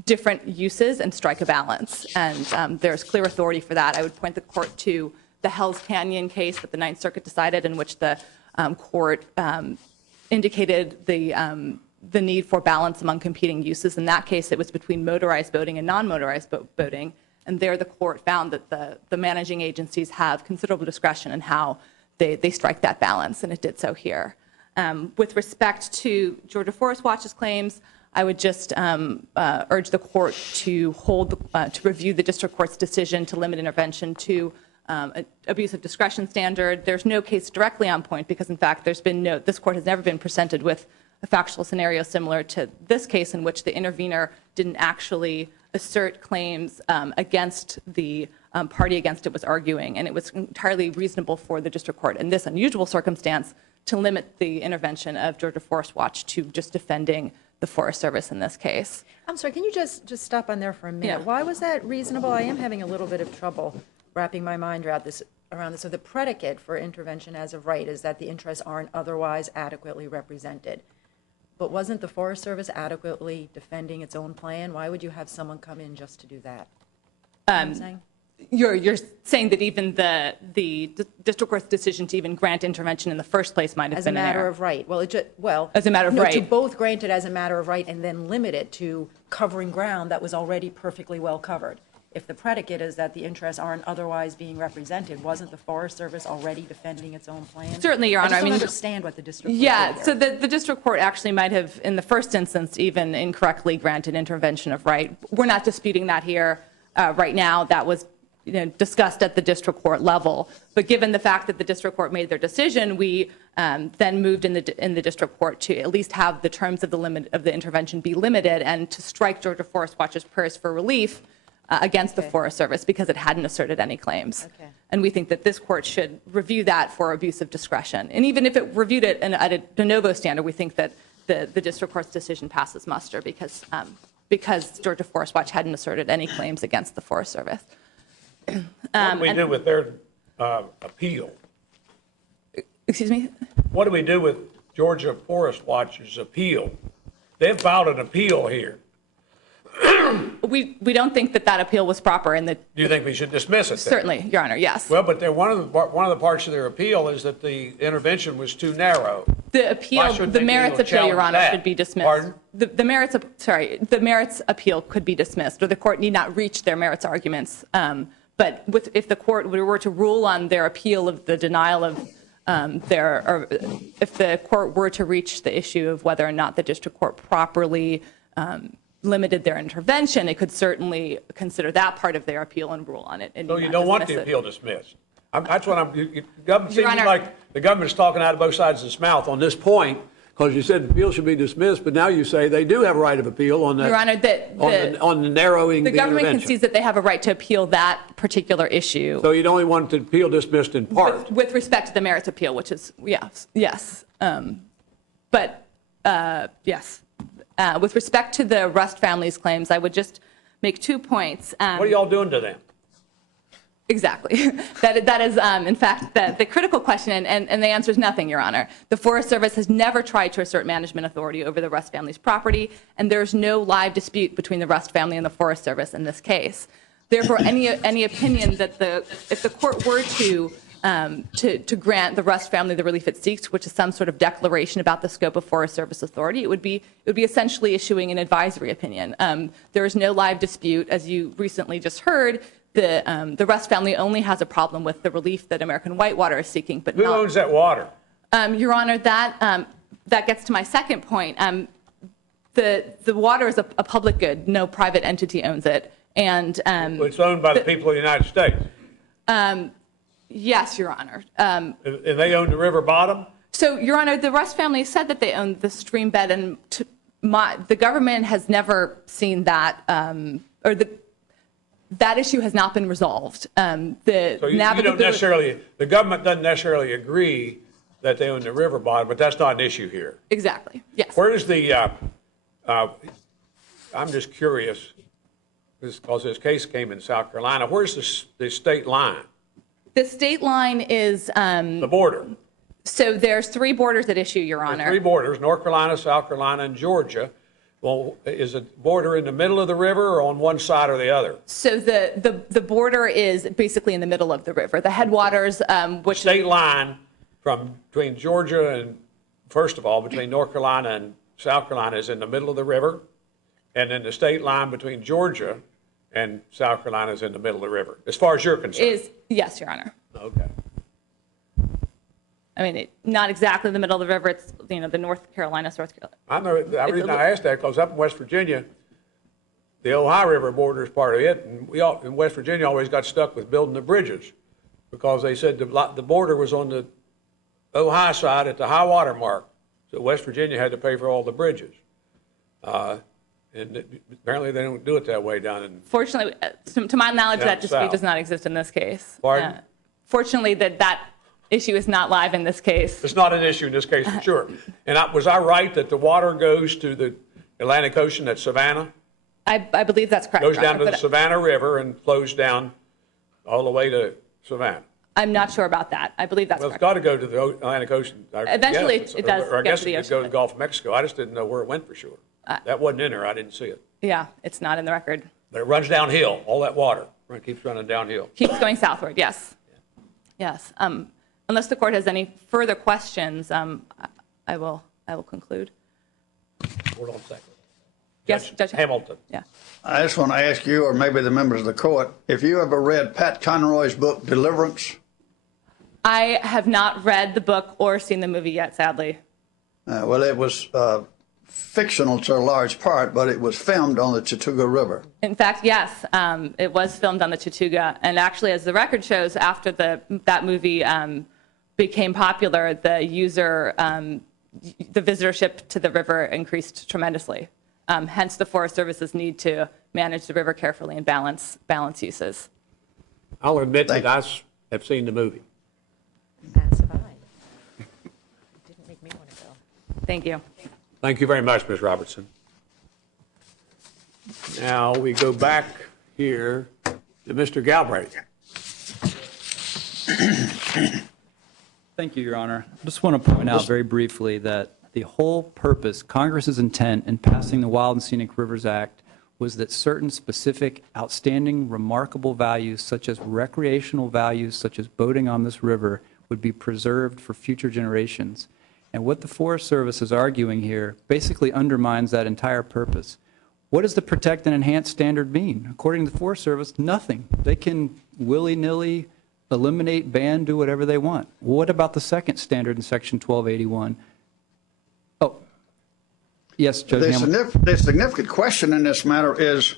different uses and strike a balance. And there's clear authority for that. I would point the court to the Hells Canyon case that the Ninth Circuit decided, in which the court indicated the need for balance among competing uses. In that case, it was between motorized boating and non-motorized boating. And there the court found that the managing agencies have considerable discretion in how they strike that balance, and it did so here. With respect to Georgia Forest Watch's claims, I would just urge the court to review the district court's decision to limit intervention to abuse of discretion standard. There's no case directly on point because, in fact, this court has never been presented with a factual scenario similar to this case, in which the intervener didn't actually assert claims against the party against it was arguing. And it was entirely reasonable for the district court in this unusual circumstance to limit the intervention of Georgia Forest Watch to just defending the Forest Service in this case. I'm sorry, can you just stop on there for a minute? Yeah. Why was that reasonable? I am having a little bit of trouble wrapping my mind around this. So the predicate for intervention as of right is that the interests aren't otherwise adequately represented. But wasn't the Forest Service adequately defending its own plan? Why would you have someone come in just to do that? You know what I'm saying? You're saying that even the district court's decision to even grant intervention in the first place might have As a been an matter error. of right. Well, As a matter of no, right. to both grant it as a matter of right and then limit it to covering ground that was already perfectly well covered. If the predicate is that the interests aren't otherwise being represented, wasn't the Forest Service already defending its own plan? Certainly, Your Honor. I just don't understand what the district court Yeah, did so there. the district court actually might have, in the first instance, even incorrectly granted intervention of right. We're not disputing that here right now. That was discussed at the district court level. But given the fact that the district court made their decision, we then moved in the district court to at least have the terms of the intervention be limited and to strike Georgia Forest Watch's prayers for relief against the Forest Service because it hadn't asserted any claims. Okay. And we think that this court should review that for abuse of discretion. And even if it reviewed it at a de novo standard, we think that the district court's decision passes muster because Georgia Forest Watch hadn't asserted any claims against the Forest Service. What do we do with their appeal? Excuse me? What do we do with Georgia Forest Watch's appeal? They've filed an appeal here. We don't think that appeal was proper, and that Do you think we should dismiss it then? certainly, Your Honor, yes. Well, but one of the parts of their appeal is that the intervention was too narrow. The Why appeal, shouldn't the they be merits able to appeal, Your challenge Honor, that? should be dismissed. Pardon? The merits appeal could be dismissed, or the court need not reach their merits arguments. But if the court were to rule on their appeal of the denial of or if the court were to reach the issue of whether or not the district court properly limited their intervention, it could certainly consider that part of their appeal and rule on it. And So need you not don't want dismiss the it. appeal dismissed? That's what government seems Honor. like the government's talking out of both sides of its mouth on this point, because you said the appeal should be dismissed, but now you say they do have a right of appeal on that. Your Honor, on the narrowing the the government intervention. concedes that they have a right to appeal that particular issue. So you'd only want the appeal dismissed in part. With respect to the merits appeal, which is, yes. Yes. With respect to the Rust family's claims, I would just make 2 points. What are y'all doing to them? Exactly. That is, in fact, the critical question, and the answer is nothing, Your Honor. The Forest Service has never tried to assert management authority over the Rust family's property, and there's no live dispute between the Rust family and the Forest Service in this case. Therefore, any opinion that if the court were to grant the Rust family the relief it seeks, which is some sort of declaration about the scope of Forest Service authority, it would be essentially issuing an advisory opinion. There is no live dispute, as you recently just heard. The Rust family only has a problem with the relief that American Whitewater is seeking, but Who owns that water? Your Honor, that gets to my second point. The water is a public good. No private entity owns it, and It's owned by the people of the United States. Yes, Your Honor. And they own the river bottom? So, Your Honor, the Rust family said that they own the stream bed, and the government has never seen that, that issue has not been resolved. So you don't necessarily, the government doesn't necessarily agree that they own the river bottom, but that's not an issue here. Exactly, yes. Where does I'm just curious, because this case came in South Carolina, where's the state line? The state line is, The border. so there's 3 borders at issue, Your Honor. 3 borders, North Carolina, South Carolina, and Georgia. Well, is the border in the middle of the river or on one side or the other? So the border is basically in the middle of the river. The headwaters, which State line between Georgia and, first of all, between North Carolina and South Carolina is in the middle of the river. And then the state line between Georgia and South Carolina is in the middle of the river, as far as you're concerned. is, yes, Your Honor. Okay. I mean, not exactly the middle of the river. It's, the North Carolina, South Carolina. I know, the reason I asked that, because up in West Virginia, the Ohio River border is part of it, and we all, in West Virginia, always got stuck with building the bridges, because they said the border was on the Ohio side at the high water mark, so West Virginia had to pay for all the bridges. And apparently they don't do it that way down in. Fortunately, to my knowledge, Down that dispute south. does not exist in this case. Pardon? Fortunately, that issue is not live in this case. It's not an issue in this case, for sure. And was I right that the water goes to the Atlantic Ocean at Savannah? I believe that's correct. Goes Your down Honor, to the but Savannah River and flows down all the way to Savannah. I'm not sure about that. I believe that's Well, it's correct. got to go to the Atlantic Ocean. Eventually, it does Or I get guess to the it could go to ocean. the Gulf of Mexico. I just didn't know where it went for sure. That wasn't in there. I didn't see it. Yeah, it's not in the record. But it runs downhill, all that water. It keeps running downhill. Keeps going southward, yes. Yes. Unless the court has any further questions, I will conclude. Hold on a second. Yes, Judge Hamilton. Yeah. I just want to ask you, or maybe the members of the court, if you ever read Pat Conroy's book, Deliverance? I have not read the book or seen the movie yet, sadly. Well, it was fictional to a large part, but it was filmed on the Chattooga River. In fact, yes, it was filmed on the Chattooga. And actually, as the record shows, after that movie became popular, the visitorship to the river increased tremendously. Hence, the Forest Service's need to manage the river carefully and balance uses. I'll admit that I have seen the movie. As have I. It didn't make me want to go. Thank you. Thank you very much, Ms. Robertson. Now we go back here to Mr. Galbraith. Thank you, Your Honor. I just want to point out very briefly that the whole purpose, Congress's intent in passing the Wild and Scenic Rivers Act was that certain specific, outstanding, remarkable values, such as recreational values, such as boating on this river, would be preserved for future generations. And what the Forest Service is arguing here basically undermines that entire purpose. What does the protect and enhance standard mean? According to the Forest Service, nothing. They can willy-nilly eliminate, ban, do whatever they want. What about the second standard in Section 1281? Oh, yes, Judge Hamilton. The significant question in this matter is,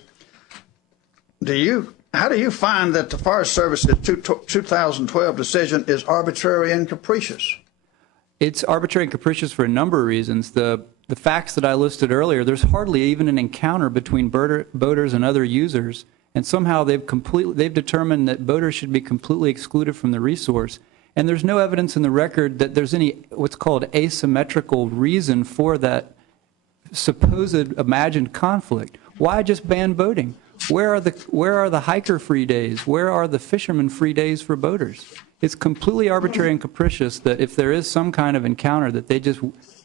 how do you find that the Forest Service's 2012 decision is arbitrary and capricious? It's arbitrary and capricious for a number of reasons. The facts that I listed earlier, there's hardly even an encounter between boaters and other users, and somehow they've determined that boaters should be completely excluded from the resource. And there's no evidence in the record that there's any what's called asymmetrical reason for that supposed imagined conflict. Why just ban boating? Where are the hiker-free days? Where are the fisherman-free days for boaters? It's completely arbitrary and capricious that if there is some kind of encounter that they just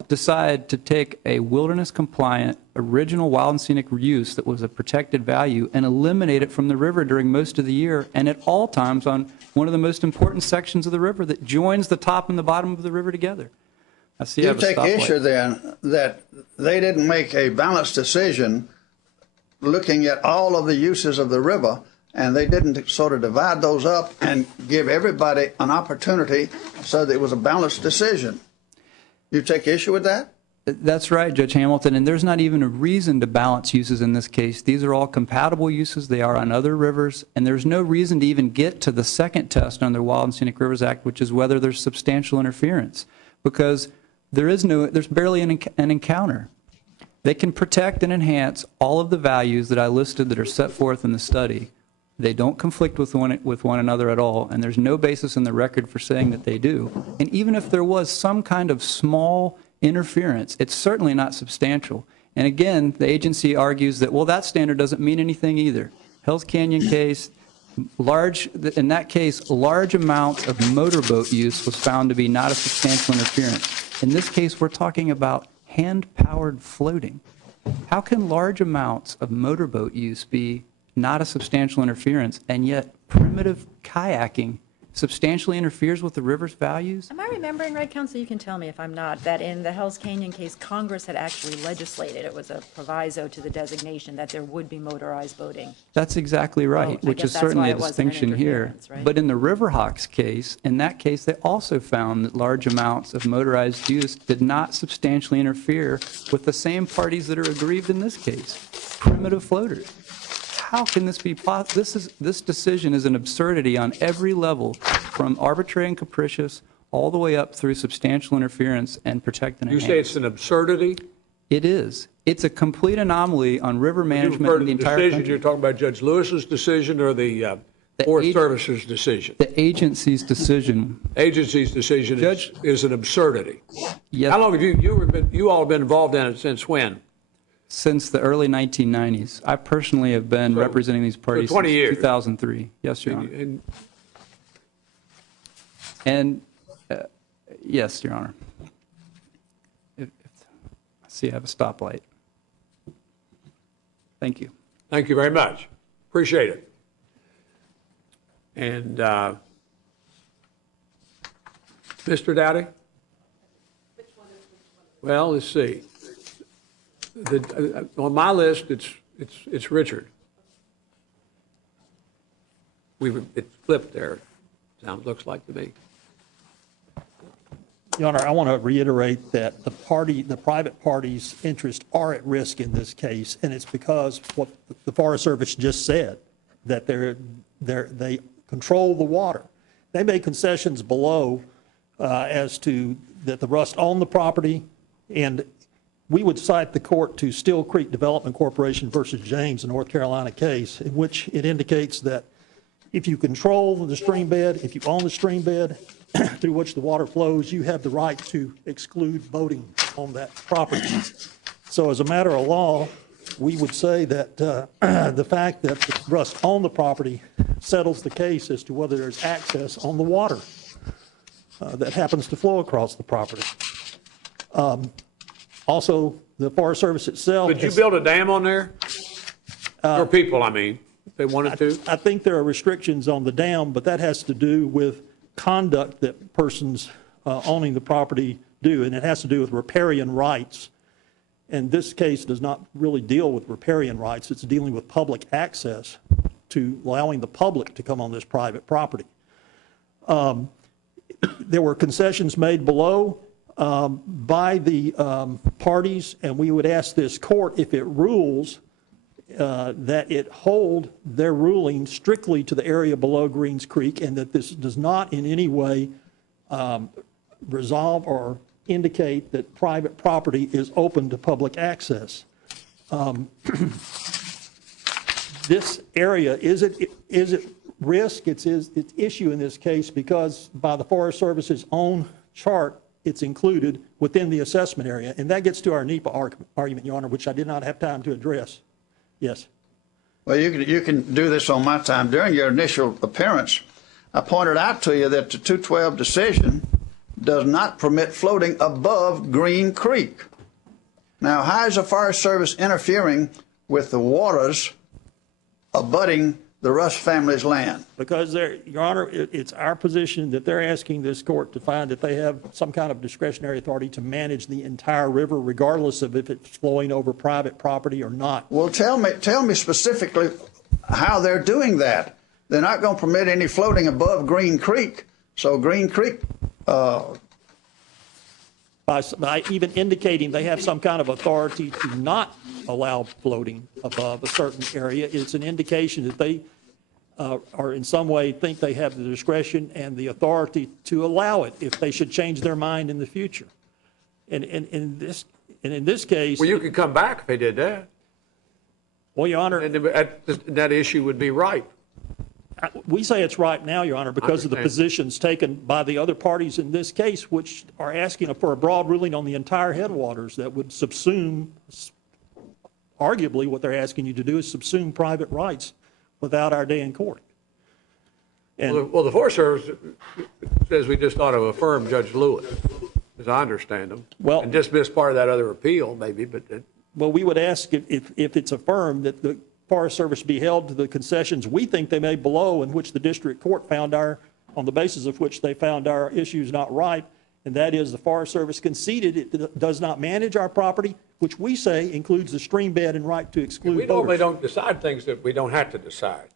decide to take a wilderness-compliant, original wild and scenic use that was a protected value and eliminate it from the river during most of the year and at all times on one of the most important sections of the river that joins the top and the bottom of the river together. I see I You have a take stoplight. issue then that they didn't make a balanced decision looking at all of the uses of the river, and they didn't sort of divide those up and give everybody an opportunity so that it was a balanced decision. You take issue with that? That's right, Judge Hamilton, and there's not even a reason to balance uses in this case. These are all compatible uses. They are on other rivers, and there's no reason to even get to the second test under the Wild and Scenic Rivers Act, which is whether there's substantial interference, because there's barely an encounter. They can protect and enhance all of the values that I listed that are set forth in the study. They don't conflict with one another at all, and there's no basis in the record for saying that they do. And even if there was some kind of small interference, it's certainly not substantial. And again, the agency argues that, well, that standard doesn't mean anything either. Hells Canyon case, in that case, large amounts of motorboat use was found to be not a substantial interference. In this case, we're talking about hand-powered floating. How can large amounts of motorboat use be not a substantial interference, and yet primitive kayaking substantially interferes with the river's values? Am I remembering right, Counsel? You can tell me if I'm not, that in the Hells Canyon case, Congress had actually legislated, it was a proviso to the designation that there would be motorized boating. That's exactly right, I which guess is that's certainly why a it wasn't an distinction here. interference, right? But in the Riverhawks case, in that case, they also found that large amounts of motorized use did not substantially interfere with the same parties that are aggrieved in this case, primitive floaters. How can this be possible? This decision is an absurdity on every level, from arbitrary and capricious all the way up through substantial interference and protect and You enhance. say it's an absurdity? It is. It's a complete anomaly on river You management refer in to the the entire decision, country. you're talking about Judge Lewis's decision or the Forest Service's decision? The agency's decision. Agency's decision is an absurdity. Yes. How long have you all have been involved in it since when? Since the early 1990s. I personally have been representing these parties 20 since years. 2003. Yes, Your Honor. And yes, Your Honor. I see I have a stoplight. Thank you. Thank you very much. Appreciate it. And Mr. Dowdy? Well, let's see. On my list, it's Richard. It's flipped there. Looks like to me. Your Honor, I want to reiterate that the private party's interests are at risk in this case, and it's because what the Forest Service just said, that they control the water. They made concessions below as to that the Rust owned the property, and we would cite the court to Still Creek Development Corporation versus James, a North Carolina case, in which it indicates that if you control the stream bed, if you own the stream bed through which the water flows, you have the right to exclude boating on that property. So as a matter of law, we would say that the fact that the Rust owned the property settles the case as to whether there's access on the water that happens to flow across the property. Also, the Forest Service itself. Could you build a dam on there? For people, I mean, if they wanted to? I think there are restrictions on the dam, but that has to do with conduct that persons owning the property do, and it has to do with riparian rights. And this case does not really deal with riparian rights. It's dealing with public access to allowing the public to come on this private property. There were concessions made below by the parties, and we would ask this court, if it rules, that it hold their ruling strictly to the area below Greens Creek, and that this does not in any way resolve or indicate that private property is open to public access. This area is at risk. It's issue in this case because by the Forest Service's own chart, it's included within the assessment area, and that gets to our NEPA argument, Your Honor, which I did not have time to address. Yes. Well, you can do this on my time. During your initial appearance, I pointed out to you that the 212 decision does not permit floating above Green Creek. Now, how is the Forest Service interfering with the waters abutting the Russ family's land? Because Your Honor, it's our position that they're asking this court to find that they have some kind of discretionary authority to manage the entire river, regardless of if it's flowing over private property or not. Well, tell me specifically how they're doing that. They're not going to permit any floating above Green Creek. So Green Creek, By even indicating they have some kind of authority to not allow floating above a certain area, it's an indication that they or in some way think they have the discretion and the authority to allow it if they should change their mind in the future. And in this case, Well, you could come back if they did that, well, Your Honor, and that issue would be right. we say it's right now, Your Honor, because of the understand. positions taken by the other parties in this case, which are asking for a broad ruling on the entire headwaters that would subsume, arguably what they're asking you to do is subsume private rights without our day in court. And Well, the Forest Service says we just ought to affirm Judge Lewis, as I understand him. Well- And dismiss part of that other appeal, maybe, but well, we would ask if it's affirmed that the Forest Service be held to the concessions we think they made below, in which the district court found on the basis of which they found our issues not right, and that is the Forest Service conceded it does not manage our property, which we say includes the stream bed and right to exclude we normally voters. don't decide things that we don't have to decide.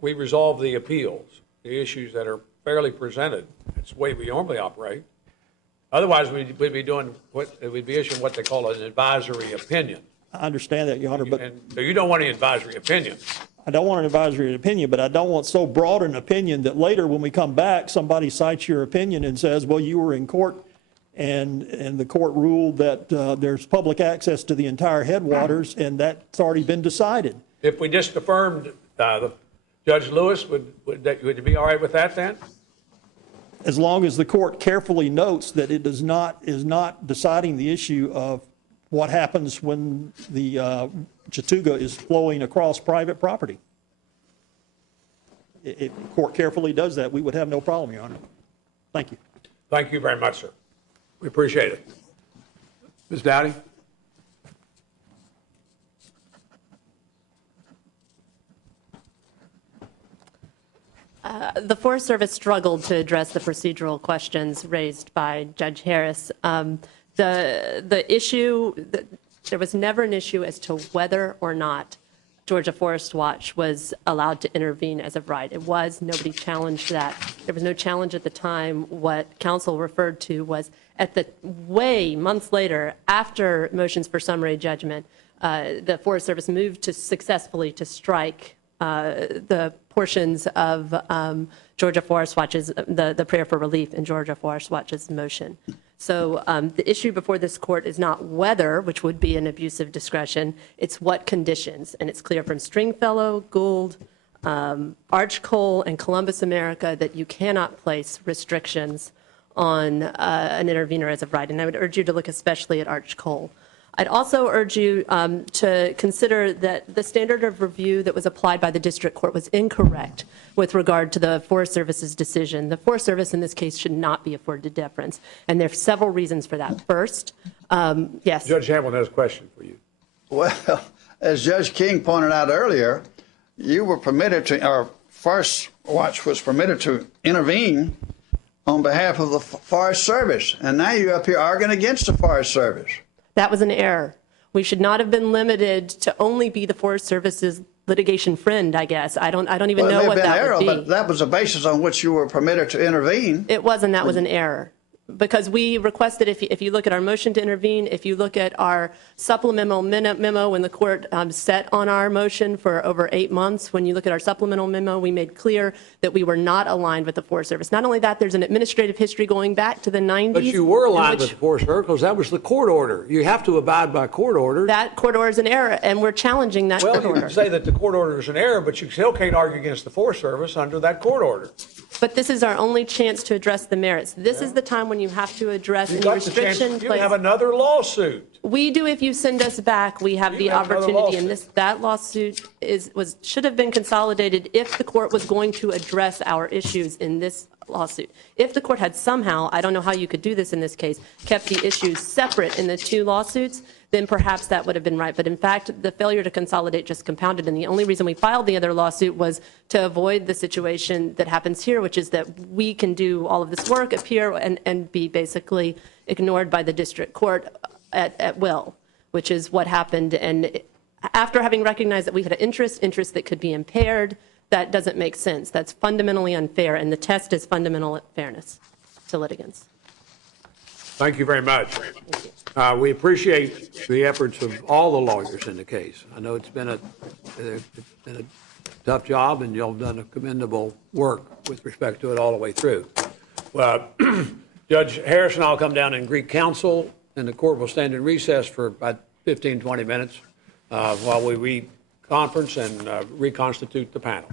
We resolve the appeals, the issues that are fairly presented. It's the way we normally operate. Otherwise, we'd be issuing what they call an advisory opinion. I understand that, Your Honor, but And so you don't want any advisory opinion. I don't want an advisory opinion, but I don't want so broad an opinion that later when we come back, somebody cites your opinion and says, well, you were in court and the court ruled that there's public access to the entire headwaters, and that's already been decided. If we just affirmed Judge Lewis, would you be all right with that then? As long as the court carefully notes that it is not deciding the issue of what happens when the Chattooga is flowing across private property. If the court carefully does that, we would have no problem, Your Honor. Thank you. Thank you very much, sir. We appreciate it. Ms. Dowdy? The Forest Service struggled to address the procedural questions raised by Judge Harris. The issue, there was never an issue as to whether or not Georgia Forest Watch was allowed to intervene as of right. It was, nobody challenged that. There was no challenge at the time. What counsel referred to was at the months later, after motions for summary judgment, the Forest Service moved to successfully to strike the portions of Georgia Forest Watch's, the prayer for relief in Georgia Forest Watch's motion. So the issue before this court is not whether, which would be an abuse of discretion, it's what conditions. And it's clear from Stringfellow, Gould, Arch Coal, and Columbus America that you cannot place restrictions on an intervener as of right. And I would urge you to look especially at Arch Coal. I'd also urge you to consider that the standard of review that was applied by the district court was incorrect with regard to the Forest Service's decision. The Forest Service in this case should not be afforded deference, and there are several reasons for that. First, yes. Judge Hamilton has a question for you. Well, as Judge King pointed out earlier, you were permitted to, or Forest Watch was permitted to intervene on behalf of the Forest Service, and now you're up here arguing against the Forest Service. That was an error. We should not have been limited to only be the Forest Service's litigation friend, I guess. I don't even know what that would be. But that was the basis on which you were permitted to intervene. It wasn't. That was an error. Because we requested, if you look at our motion to intervene, if you look at our supplemental memo when the court set on our motion for over 8 months, when you look at our supplemental memo, we made clear that we were not aligned with the Forest Service. Not only that, there's an administrative history going back to the 90s. But you were aligned with the Forest Service because that was the court order. You have to abide by court orders. That court order is an error, and we're challenging that Well, court you order. can say that the court order is an error, but you still can't argue against the Forest Service under that court order. But this is our only chance to address the merits. This is the time when you have to address You any got the chance. restriction You placed. have another lawsuit. We do if you send us back. We have the have another opportunity, and lawsuit. that lawsuit should have been consolidated if the court was going to address our issues in this lawsuit. If the court had somehow, I don't know how you could do this in this case, kept the issues separate in the two lawsuits, then perhaps that would have been right. But in fact, the failure to consolidate just compounded, and the only reason we filed the other lawsuit was to avoid the situation that happens here, which is that we can do all of this work, appear, and be basically ignored by the district court at will, which is what happened. And after having recognized that we had an interest that could be impaired, that doesn't make sense. That's fundamentally unfair, and the test is fundamental fairness to litigants. Thank you very much. We appreciate the efforts of all the lawyers in the case. I know it's been a tough job, and you've done a commendable work with respect to it all the way through. Judge Harris and I will come down and greet counsel, and the court will stand in recess for about 15, 20 minutes while we reconference and reconstitute the panel.